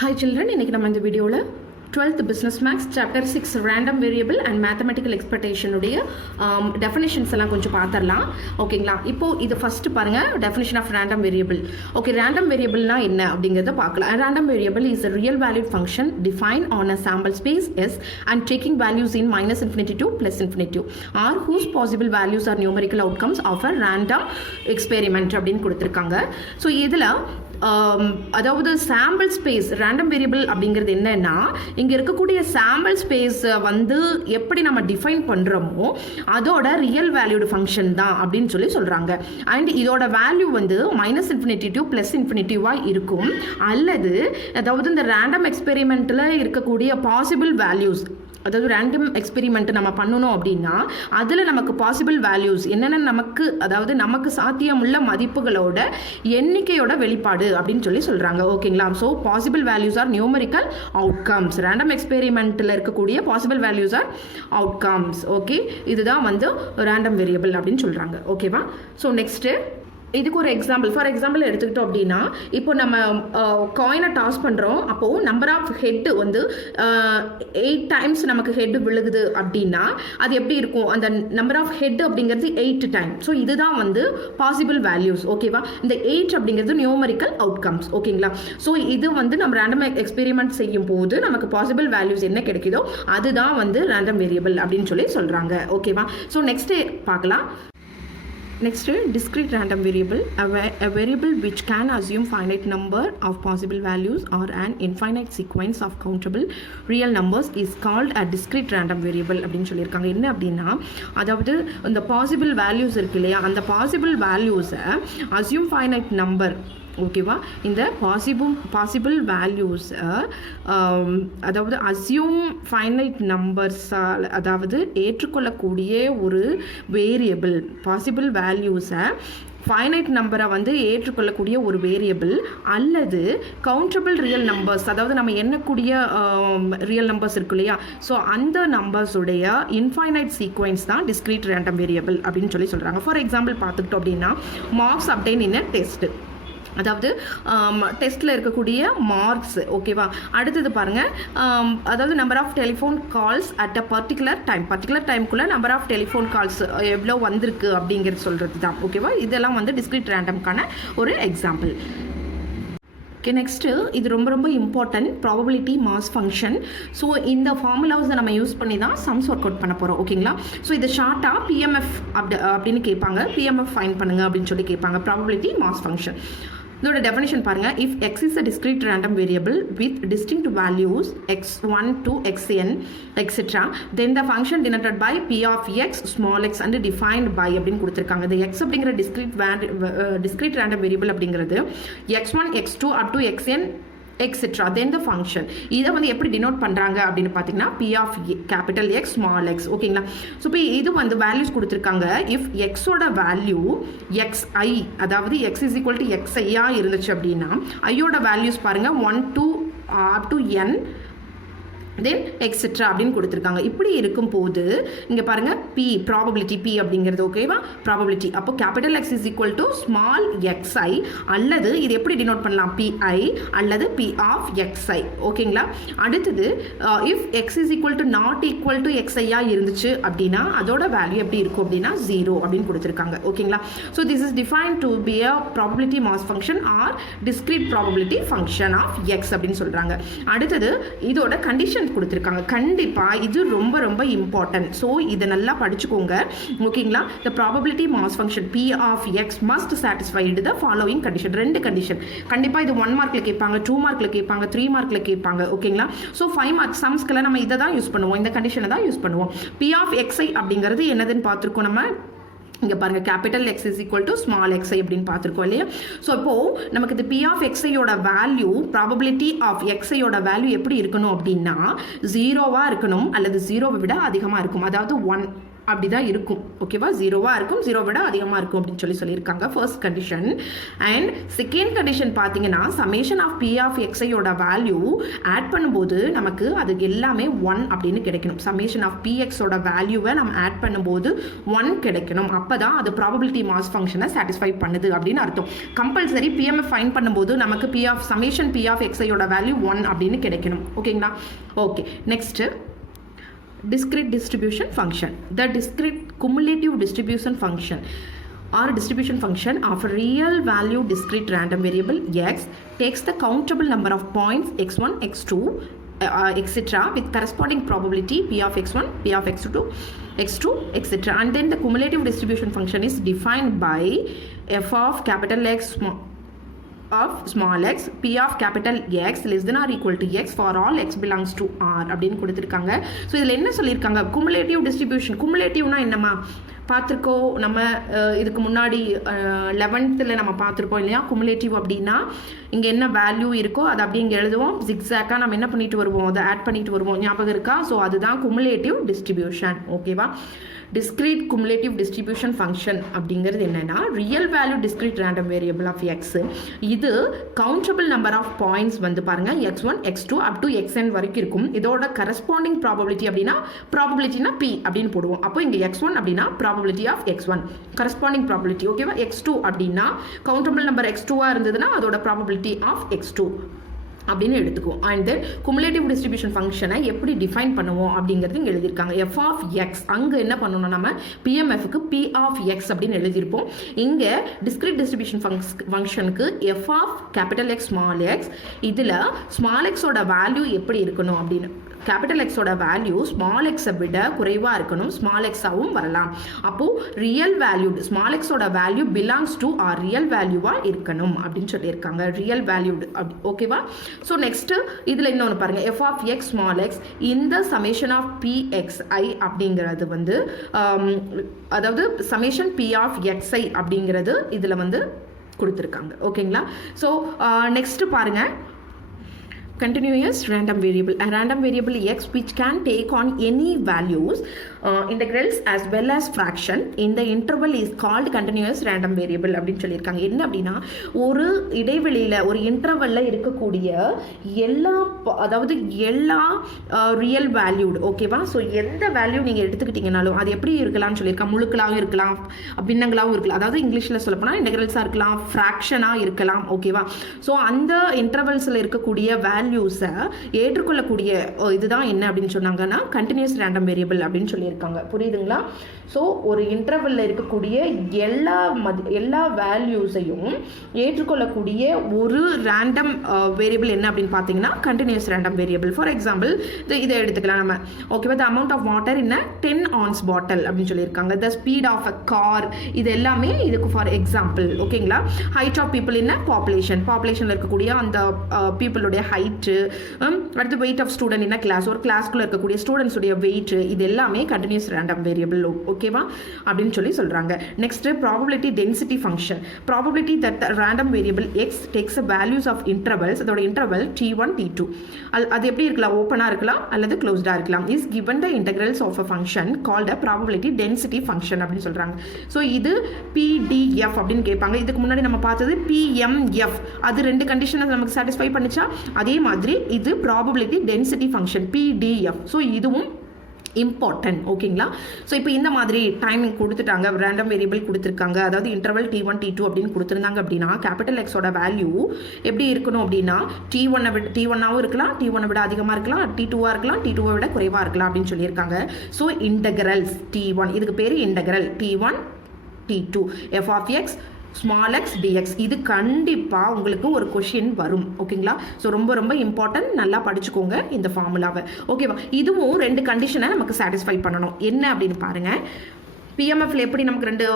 Hi children, இன்னைக்கு நம்ம இந்த வீடியோவில் 12th Business Maths Chapter 6 Random Variable and Mathematical Expectation உடைய definitions எல்லாம் கொஞ்சம் பார்த்துடலாம். ஓகேங்களா? இப்போ இது ஃபர்ஸ்ட் பாருங்க, definition of random variable. Okay, random variableனா என்ன அப்படிங்கிறத பார்க்கலாம். Random variable is a real valued function defined on a sample space S and taking values in minus infinity to plus infinity or whose possible values are numerical outcomes of a random experiment அப்படின்னு கொடுத்துருக்காங்க. So இதில் அதாவது sample space random variable அப்படிங்கிறது என்னன்னா, இங்கே இருக்கக்கூடிய sample space வந்து எப்படி நம்ம டிஃபைன் பண்ணுறோமோ அதோட ரியல் வேல்யூடு ஃபங்க்ஷன் தான் அப்படின்னு சொல்கிறாங்க. அண்ட் இதோட வேல்யூ வந்து மைனஸ் இன்ஃபினிட்டி டு ப்ளஸ் இன்ஃபினிட்டிவாக இருக்கும். அல்லது அதாவது இந்த ரேண்டம் எக்ஸ்பெரிமெண்ட்டில் இருக்கக்கூடிய பாசிபிள் வேல்யூஸ், அதாவது ரேண்டம் எக்ஸ்பெரிமெண்ட் நம்ம பண்ணணும் அப்படின்னா அதில் நமக்கு பாசிபிள் வேல்யூஸ் என்னென்ன நமக்கு சாத்தியமுள்ள மதிப்புகளோட எண்ணிக்கையோட வெளிப்பாடு அப்படின்னு சொல்கிறாங்க. ஓகேங்களா? So possible values are numerical outcomes. Random எக்ஸ்பெரிமெண்ட்டில் இருக்கக்கூடிய possible values are outcomes. Okay, இதுதான் வந்து ரேண்டம் வேரியபிள் அப்படின்னு சொல்கிறாங்க. ஓகேவா? ஸோ நெக்ஸ்ட்டு இதுக்கு ஒரு எக்ஸாம்பிள், ஃபார் எக்ஸாம்பிள் எடுத்துக்கிட்டோம் அப்படின்னா, இப்போ நம்ம காயினை டாஸ் பண்ணுறோம். அப்போது நம்பர் ஆஃப் ஹெட்டு வந்து 8 டைம்ஸ் நமக்கு ஹெட் விழுகுது அப்படின்னா அது எப்படி இருக்கும்? அந்த நம்பர் ஆஃப் ஹெட் அப்படிங்கிறது 8 டைம். ஸோ இதுதான் வந்து பாசிபிள் வேல்யூஸ். ஓகேவா? இந்த 8 அப்படிங்கிறது நியூமரிக்கல் அவுட்கம்ஸ். ஓகேங்களா? ஸோ இது வந்து நம்ம ரேண்டம் எக்ஸ்பெரிமெண்ட் செய்யும் போது நமக்கு பாசிபிள் வேல்யூஸ் என்ன கிடைக்குதோ அதுதான் வந்து ரேண்டம் வேரியபிள் அப்படின்னு சொல்கிறாங்க. ஓகேவா? ஸோ நெக்ஸ்ட்டு பார்க்கலாம். Next, discrete random variable, a variable which can assume finite number of possible values or an infinite sequence of countable real numbers is called a discrete random variable அப்படின்னு சொல்லியிருக்காங்க. என்ன அப்படின்னா, அதாவது இந்த பாசிபிள் வேல்யூஸ் இருக்கு இல்லையா, அந்த பாசிபிள் வேல்யூஸை assume finite number, ஓகேவா, இந்த பாசிபிள் வேல்யூஸ் அதாவது அஸ்யூம் ஃபைனைட் நம்பர்ஸால், அதாவது ஏற்றுக்கொள்ளக்கூடிய ஒரு வேரியபிள், பாசிபிள் வேல்யூஸை ஃபைனைட் நம்பரை வந்து ஏற்றுக்கொள்ளக்கூடிய ஒரு வேரியபிள் அல்லது கவுண்டபிள் ரியல் நம்பர்ஸ், அதாவது நம்ம எண்ணக்கூடிய ரியல் நம்பர்ஸ் இருக்கு இல்லையா, ஸோ அந்த நம்பர்ஸுடைய இன்ஃபைனைட் சீக்வென்ஸ் தான் டிஸ்க்ரீட் ரேண்டம் வேரியபிள் அப்படின்னு சொல்கிறாங்க. ஃபார் எக்ஸாம்பிள் பார்த்துக்கிட்டோம் அப்படின்னா, marks obtained in a test, அதாவது டெஸ்ட்டில் இருக்கக்கூடிய மார்க்ஸ். ஓகேவா? அடுத்தது பாருங்கள், அதாவது number of telephone calls at a particular டைம்குள்ளே நம்பர் ஆஃப் டெலிஃபோன் கால்ஸ் எவ்வளோ வந்திருக்கு அப்படிங்கிறது சொல்கிறது தான். ஓகேவா? இதெல்லாம் வந்து டிஸ்க்ரீட் ரேண்டம்கான ஒரு எக்ஸாம்பிள். ஓகே, நெக்ஸ்ட்டு இது ரொம்ப ரொம்ப important, probability mass function. So இந்த ஃபார்முலாஸை நம்ம யூஸ் பண்ணி தான் சம்ஸ் ஒர்க் அவுட் பண்ண போகிறோம். ஓகேங்களா? ஸோ இதை ஷார்ட்டாக பிஎம்எஃப் அப்படின்னு கேட்பாங்க. பிஎம்எஃப் ஃபைன் பண்ணுங்க அப்படின்னு சொல்லி கேட்பாங்க. ப்ராபபிலிட்டி மாஸ் ஃபங்க்ஷன் இதோட டெஃபினேஷன் பாருங்கள். If X is a discrete random variable with distinct values x1 to xn etcetera, then the function denoted by p of x small x and defined by அப்படின்னு கொடுத்துருக்காங்க. இந்த x அப்படிங்கிற discrete random variable அப்படிங்கிறது x1 x2 up to xn etcetera, then the function. இதை வந்து எப்படி denote பண்ணுறாங்க அப்படின்னு பார்த்தீங்கன்னா p of capital X small x. ஓகேங்களா? ஸோ இப்போ இது வந்து வேல்யூஸ் கொடுத்துருக்காங்க. இஃப் எக்ஸோட வேல்யூ xi, அதாவது x is equal to xi இருந்துச்சு அப்படின்னா ஐயோட வேல்யூஸ் பாருங்கள் 1 to up to n then etcetera அப்படின்னு கொடுத்துருக்காங்க. இப்படி இருக்கும் போது இங்கே பாருங்கள், பி ப்ராபபிலிட்டி, பி அப்படிங்கிறது ஓகேவா ப்ராபபிலிட்டி. அப்போ capital X is equal to small x i, அல்லது இது எப்படி டினோட் பண்ணலாம், பிஐ அல்லது பி ஆஃப் எக்ஸ்ஐ. ஓகேங்களா? அடுத்தது if X is equal to not equal to எக்ஸ்ஐயா இருந்துச்சு அப்படின்னா அதோட வேல்யூ எப்படி இருக்கும் அப்படின்னா 0 அப்படின்னு கொடுத்துருக்காங்க. ஓகேங்களா? So this is define to be a probability mass function or discrete probability function of x அப்படின்னு சொல்கிறாங்க. அடுத்தது இதோட கண்டிஷன் கொடுத்துருக்காங்க. கண்டிப்பாக இது ரொம்ப ரொம்ப இம்பார்ட்டன்ட். ஸோ இதை நல்லா படிச்சுக்கோங்க. ஓகேங்களா? The probability mass function p of x must satisfied the following condition. 2 condition கண்டிப்பாக இது 1 மார்க்கில் கேட்பாங்க, 2 மார்க்கில் கேட்பாங்க, 3 மார்க்கில் கேட்பாங்க. ஓகேங்களா? ஸோ 5 மார்க் சம்ஸ்க்கெல்லாம் நம்ம இதை தான் யூஸ் பண்ணுவோம், இந்த கண்டிஷனை தான் யூஸ் பண்ணுவோம். பி ஆஃப் எக்ஸ்ஐ அப்படிங்கிறது என்னதுன்னு பார்த்துருக்கோம் நம்ம. இங்கே பாருங்கள், capital X is equal to small X I அப்படின்னு பார்த்துருக்கோம் இல்லையா. ஸோ இப்போது நமக்கு இது பி ஆஃப் எக்ஸ்ஐயோட வேல்யூ, ப்ராபபிலிட்டி ஆஃப் எக்ஸ்ஐயோட வேல்யூ எப்படி இருக்கணும் அப்படின்னா 0வாக இருக்கணும் அல்லது 0வை விட அதிகமாக இருக்கும். அதாவது 1 அப்படி தான் இருக்கும். ஓகேவா, 0வா இருக்கும், 0 விட அதிகமாக இருக்கும் அப்படின்னு சொல்லியிருக்காங்க first condition. And second condition பார்த்தீங்கன்னா சமேஷன் ஆஃப் பி ஆஃப் எக்ஸையோட வேல்யூ ஆட் பண்ணும்போது நமக்கு அது எல்லாமே 1 அப்படின்னு கிடைக்கணும். சமேஷன் ஆஃப் பிஎக்ஸோட வேல்யூவை நம்ம ஆட் பண்ணும்போது 1 கிடைக்கணும். அப்போ தான் அது ப்ராபபிலிட்டி மாஸ் ஃபங்க்ஷனை சாட்டிஸ்ஃபை பண்ணுது அப்படின்னு அர்த்தம். கம்பல்சரி பிஎம்எஃப் ஃபைன் பண்ணும்போது நமக்கு P of summation P of எக்ஸையோட வேல்யூ 1 அப்படின்னு கிடைக்கணும். ஓகேங்களா, okay. Next discrete distribution function. The discrete cumulative distribution function or distribution function of a real value discrete random variable x takes the countable number of points x1 x2 etc. with corresponding probability p of x1 p of x2 etc. and then the cumulative distribution function is defined by f of capital X of small x p of capital X less than or equal to x for all x belongs to R அப்படின்னு கொடுத்துருக்காங்க. So இதில் என்ன சொல்லியிருக்காங்க, cumulative distribution. குமுலேட்டிவ்னா என்னம்மா பார்த்துருக்கோம் நம்ம இதுக்கு முன்னாடி 11th நம்ம பார்த்துருப்போம் இல்லையா. குமுலேட்டிவ் அப்படின்னா இங்கே என்ன வேல்யூ இருக்கோ அதை அப்படியே இங்கே எழுதுவோம், ஜிக்ஸாக்காக நம்ம என்ன பண்ணிட்டு வருவோம், அதை ஆட் பண்ணிட்டு வருவோம், ஞாபகம் இருக்கா. ஸோ அதுதான் குமுலேட்டிவ் டிஸ்ட்ரிபியூஷன். ஓகேவா. discrete cumulative distribution function அப்படிங்கிறது என்னன்னா real value discrete random variable of x. இது countable number of points வந்து பாருங்க x1 x2 up to xn வரைக்கும் இருக்கும். இதோட corresponding probability அப்படின்னா probabilityனா p அப்படின்னு போடுவோம். அப்போ இங்க x1 அப்படின்னா probability of x1 corresponding probability. ஓகேவா. x2 அப்படின்னா countable number x2 இருந்ததுன்னா அதோட probability of x2 அப்படின்னு எடுத்துக்குவோம். அண்ட் தென் குமுலேட்டிவ் டிஸ்ட்ரிபியூஷன் ஃபங்க்ஷனை எப்படி டிஃபைன் பண்ணுவோம் அப்படிங்கிறது இங்கே எழுதியிருக்காங்க. எஃப் ஆஃப் எக்ஸ் அங்கே என்ன பண்ணணும், நம்ம பிஎம்எஃப்க்கு பி ஆஃப் எக்ஸ் அப்படின்னு எழுதியிருப்போம். இங்கே டிஸ்கிரிட் டிஸ்ட்ரிபியூஷன் ஃபங்க்ஷனுக்கு f of capital x small x, இதில் ஸ்மால் எக்ஸோட வேல்யூ எப்படி இருக்கணும் அப்படின்னு, கேபிட்டல் எக்ஸோட வேல்யூ ஸ்மால் எக்ஸை விட குறைவாக இருக்கணும், ஸ்மால் எக்ஸாகவும் வரலாம். அப்போது ரியல் வேல்யூ ஸ்மால் எக்ஸோட value belongs to R real வேல்யூவாக இருக்கணும் அப்படின்னு சொல்லியிருக்காங்க. ரியல் வேல்யூடு அப்படி. ஓகேவா. ஸோ நெக்ஸ்ட்டு இதில் இன்னொன்று பாருங்கள், f of x small x இந்த சமேஷன் ஆஃப் பிஎக்ஸ்ஐ அப்படிங்கிறது வந்து அதாவது சமேஷன் பி ஆஃப் எக்ஸ்ஐ அப்படிங்கிறது இதில் வந்து கொடுத்துருக்காங்க. ஓகேங்களா. ஸோ நெக்ஸ்ட்டு பாருங்கள், continuous random variable. A random variable x which can take on any values integrals as well as fraction in the interval is called continuous random variable அப்படின்னு சொல்லியிருக்காங்க. என்ன அப்படின்னா ஒரு இடைவெளியில் ஒரு இன்டர்வலில் இருக்கக்கூடிய எல்லா அதாவது எல்லா ரியல் வேல்யூடு. ஓகேவா. ஸோ எந்த வேல்யூ நீங்கள் எடுத்துக்கிட்டீங்கனாலும் அது எப்படி இருக்கலாம்னு சொல்லியிருக்காங்க. முழுக்களாகவும் இருக்கலாம், பின்னங்களாகவும் இருக்கலாம், அதாவது இங்கிலீஷில் சொல்லப்போனால் இன்டெகிரல்ஸாக இருக்கலாம், ஃப்ராக்ஷனாக இருக்கலாம். ஓகேவா. ஸோ அந்த இன்டர்வல்ஸில் இருக்கக்கூடிய வேல்யூஸை ஏற்றுக்கொள்ளக்கூடிய இதுதான் என்ன அப்படின்னு சொன்னாங்கன்னா கண்டினியூஸ் ரேண்டம் வேரியபிள் அப்படின்னு சொல்லியிருக்காங்க. புரியுதுங்களா. ஸோ ஒரு இன்டர்வலில் இருக்கக்கூடிய எல்லா வேல்யூஸையும் ஏற்றுக்கொள்ளக்கூடிய ஒரு ரேண்டம் வேரியபிள் என்ன அப்படின்னு பார்த்தீங்கன்னா continuous random variable. For example இதை எடுத்துக்கலாம் நம்ம. ஓகேவா. The amount of water in 10 ounce bottle அப்படின்னு சொல்லியிருக்காங்க. The speed of a car, இது எல்லாமே இதுக்கு ஃபார் எக்ஸாம்பிள். ஓகேங்களா. ஹைட் ஆஃப் பீப்புள் இன் பாப்புலேஷனில் இருக்கக்கூடிய அந்த பீப்புளுடைய ஹைட்டு, அடுத்து weight of student in class, ஒரு கிளாஸ்க்குள்ளே இருக்கக்கூடிய ஸ்டூடெண்ட்ஸுடைய வெயிட், இது எல்லாமே கண்டினியூஸ் ரேண்டம் வேரியபிள். ஓகேவா அப்படின்னு சொல்கிறாங்க. Next probability density function. Probability that random variable x takes values of intervals, அதோட இன்டர்வல் t1 t2 அது எப்படி இருக்கலாம், ஓப்பனாக இருக்கலாம் அல்லது க்ளோஸ்டாக இருக்கலாம். Is given the integrals of a function called a probability density function அப்படின்னு சொல்கிறாங்க. ஸோ இது PDF அப்படின்னு கேட்பாங்க. இதுக்கு முன்னாடி நம்ம பார்த்தது PMF, அது ரெண்டு கண்டிஷனை நமக்கு சாட்டிஸ்ஃபை பண்ணிச்சா. அதே மாதிரி இது probability density function PDF. So இதுவும் இம்பார்ட்டன்ட். ஓகேங்களா. ஸோ இப்போ இந்த மாதிரி டைமிங் கொடுத்துட்டாங்க, ரேண்டம் வேரியபிள் கொடுத்துருக்காங்க, அதாவது இன்டர்வல் t1 t2 அப்படின்னு கொடுத்துருந்தாங்க அப்படின்னா கேபிட்டல் எக்ஸோட வேல்யூ எப்படி இருக்கணும் அப்படின்னா t1ஆகவும் இருக்கலாம், t1 விட அதிகமாக இருக்கலாம், t2ஆக இருக்கலாம், t2 விட குறைவாக இருக்கலாம் அப்படின்னு சொல்லியிருக்காங்க. ஸோ இன்டகரல்ஸ் t1, இதுக்கு பேர் integral t1 t2 f of x small X dx. இது கண்டிப்பாக உங்களுக்கு ஒரு கொஷின் வரும். ஓகேங்களா. ஸோ ரொம்ப ரொம்ப இம்பார்ட்டன்ட், நல்லா படிச்சுக்கோங்க இந்த ஃபார்முலாவை. ஓகேவா. இதுவும் ரெண்டு கண்டிஷனை நமக்கு சாட்டிஸ்ஃபை பண்ணணும். என்ன அப்படின்னு பாருங்கள். பிஎம்எஃப்ல எப்படி நமக்கு ரெண்டு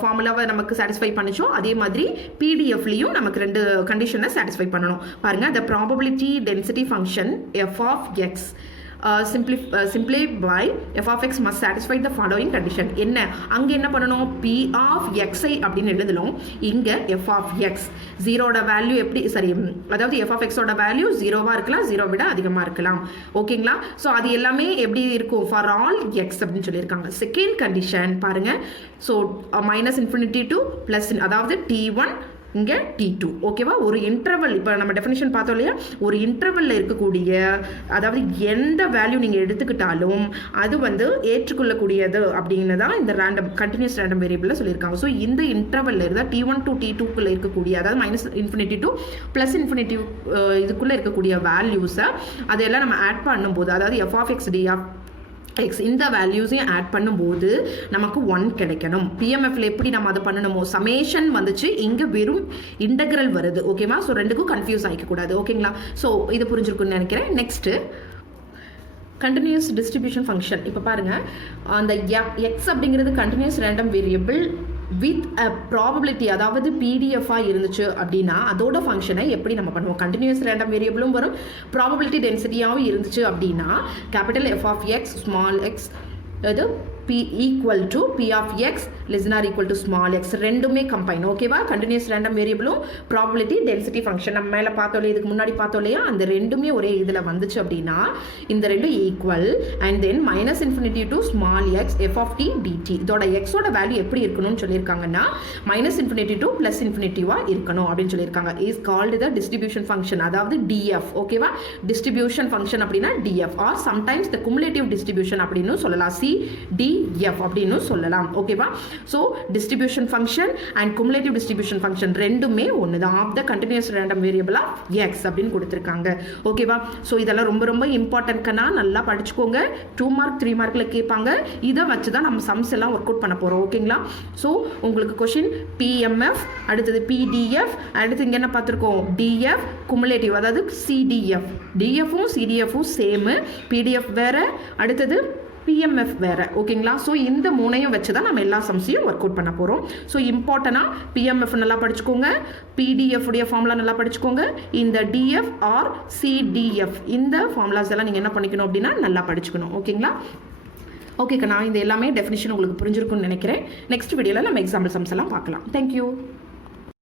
ஃபார்முலாவை நமக்கு சாட்டிஸ்ஃபை பண்ணிச்சோ அதே மாதிரி பிடிஎஃப்லையும் நமக்கு ரெண்டு கண்டிஷனை சாட்டிஸ்ஃபை பண்ணணும். பாருங்கள், the probability density function f of x simply by f of x must satisfy the following condition. என்ன அங்கே என்ன பண்ணணும், p of xi அப்படின்னு எழுதணும். இங்கே f of x 0 வேல்யூ எப்படி சரி, அதாவது f of x ஓட வேல்யூ 0வா இருக்கலாம், 0 விட அதிகமாக இருக்கலாம். ஓகேங்களா? ஸோ அது எல்லாமே எப்படி இருக்கும், ஃபார் ஆல் எக்ஸ் அப்படின்னு சொல்லியிருக்காங்க. செகண்ட் கண்டிஷன் பாருங்க. ஸோ -∞ to +, அதாவது t1 இங்கே t2. ஓகேவா? ஒரு இன்டர்வல், இப்போ நம்ம டெஃபினிஷன் பார்த்தோம் இல்லையா, ஒரு இன்டர்வலில் இருக்கக்கூடிய, அதாவது எந்த வேல்யூ நீங்கள் எடுத்துக்கிட்டாலும் அது வந்து ஏற்றுக்கொள்ளக்கூடியது அப்படின்னு தான் இந்த கண்டினியூஸ் ரேண்டம் வேரியபிளில் சொல்லியிருக்காங்க. ஸோ இந்த இன்டர்வலில் இருந்தால் t1 to t2க்குள்ளே இருக்கக்கூடிய, அதாவது -∞ to +∞ இதுக்குள்ளே இருக்கக்கூடிய வேல்யூஸை அதையெல்லாம் நம்ம ஆட் பண்ணும்போது, அதாவது f of x d of x இந்த வேல்யூஸையும் ஆட் பண்ணும்போது நமக்கு 1 கிடைக்கணும். பிஎம்எஃப்ல எப்படி நம்ம அதை பண்ணணுமோ, சமேஷன் வந்துச்சு, இங்கே வெறும் இன்டெக்ரல் வருது. ஓகேவா? ஸோ ரெண்டுக்கும் கன்ஃபியூஸ் ஆகிக்கக்கூடாது. ஓகேங்களா? ஸோ இது புரிஞ்சிருக்குன்னு நினைக்கிறேன். Next continuous distribution function. இப்போ பாருங்கள், அந்த எக்ஸ் அப்படிங்கிறது continuous random variable with a probability, அதாவது பிடிஎஃபாக இருந்துச்சு அப்படின்னா அதோட ஃபங்க்ஷனை எப்படி நம்ம பண்ணுவோம், கண்டினியூஸ் ரேண்டம் வேரியபிளும் வரும், ப்ராபபிலிட்டி டென்சிட்டியாகவும் இருந்துச்சு அப்படின்னா capital f of x small x அது p equal to p of x less than or equal to small x ரெண்டுமே கம்பைன். ஓகேவா? கண்டினியூஸ் ரேண்டம் வேரியபிளும் ப்ராபபிலிட்டி டென்சிட்டி ஃபங்க்ஷன் நம்ம மேலே பார்த்தோம், இதுக்கு முன்னாடி பார்த்தோம் இல்லையா, அந்த ரெண்டுமே ஒரே இதில் வந்துச்சு அப்படின்னா இந்த ரெண்டும் equal. And then -∞ to small x f of t dt. இதோட எக்ஸோட வேல்யூ எப்படி இருக்கணும்னு சொல்லியிருக்காங்கன்னா -∞ to +∞வா இருக்கணும் அப்படின்னு சொல்லியிருக்காங்க. Is called the distribution function, அதாவது df. ஓகேவா? டிஸ்ட்ரிபியூஷன் ஃபங்க்ஷன் அப்படின்னா df, or sometimes the cumulative distribution அப்படின்னு சொல்லலாம், CDF அப்படின்னு சொல்லலாம். ஓகேவா? So distribution function and cumulative distribution function ரெண்டுமே ஒன்று தான். Of the continuous random variable of x அப்படின்னு கொடுத்துருக்காங்க. ஓகேவா? ஸோ இதெல்லாம் ரொம்ப ரொம்ப இம்பார்ட்டன்ட்னா நல்லா படிச்சுக்கோங்க. 2 மார்க் 3 மார்க்கில் கேட்பாங்க. இதை வச்சு தான் நம்ம சம்ஸ் எல்லாம் ஒர்க் அவுட் பண்ண போகிறோம். ஓகேங்களா? ஸோ உங்களுக்கு கொஷின் பிஎம்எஃப், அடுத்தது பிடிஎஃப், அடுத்து இங்கே என்ன பார்த்துருக்கோம், டிஎஃப், குமுலேட்டிவ், அதாவது சிடிஎஃப். டிஎஃப்பும் சிடிஎஃப்பும் சேமு, பிடிஎஃப் வேறு, அடுத்தது பிஎம்எஃப் வேறு. ஓகேங்களா? ஸோ இந்த மூணையும் வச்சு தான் நம்ம எல்லா சம்ஸையும் ஒர்க் அவுட் பண்ண போகிறோம். ஸோ இம்பார்ட்டனாக பிஎம்எஃப் நல்லா படிச்சுக்கோங்க, பிடிஎஃப் உடைய ஃபார்முலா நல்லா படிச்சுக்கோங்க, இந்த டிஎஃப் ஆர் சிடிஎஃப் இந்த ஃபார்முலாஸ் எல்லாம் நீங்கள் என்ன பண்ணிக்கணும் அப்படின்னா நல்லா படிச்சுக்கணும். ஓகேங்களா? ஓகேக்கா, நான் இந்த எல்லாமே டெஃபினிஷன் உங்களுக்கு புரிஞ்சிருக்குன்னு நினைக்கிறேன். நெக்ஸ்ட் வீடியோவில் நம்ம எக்ஸாம்பிள் சம்ஸ் எல்லாம் பார்க்கலாம். தேங்க்யூ.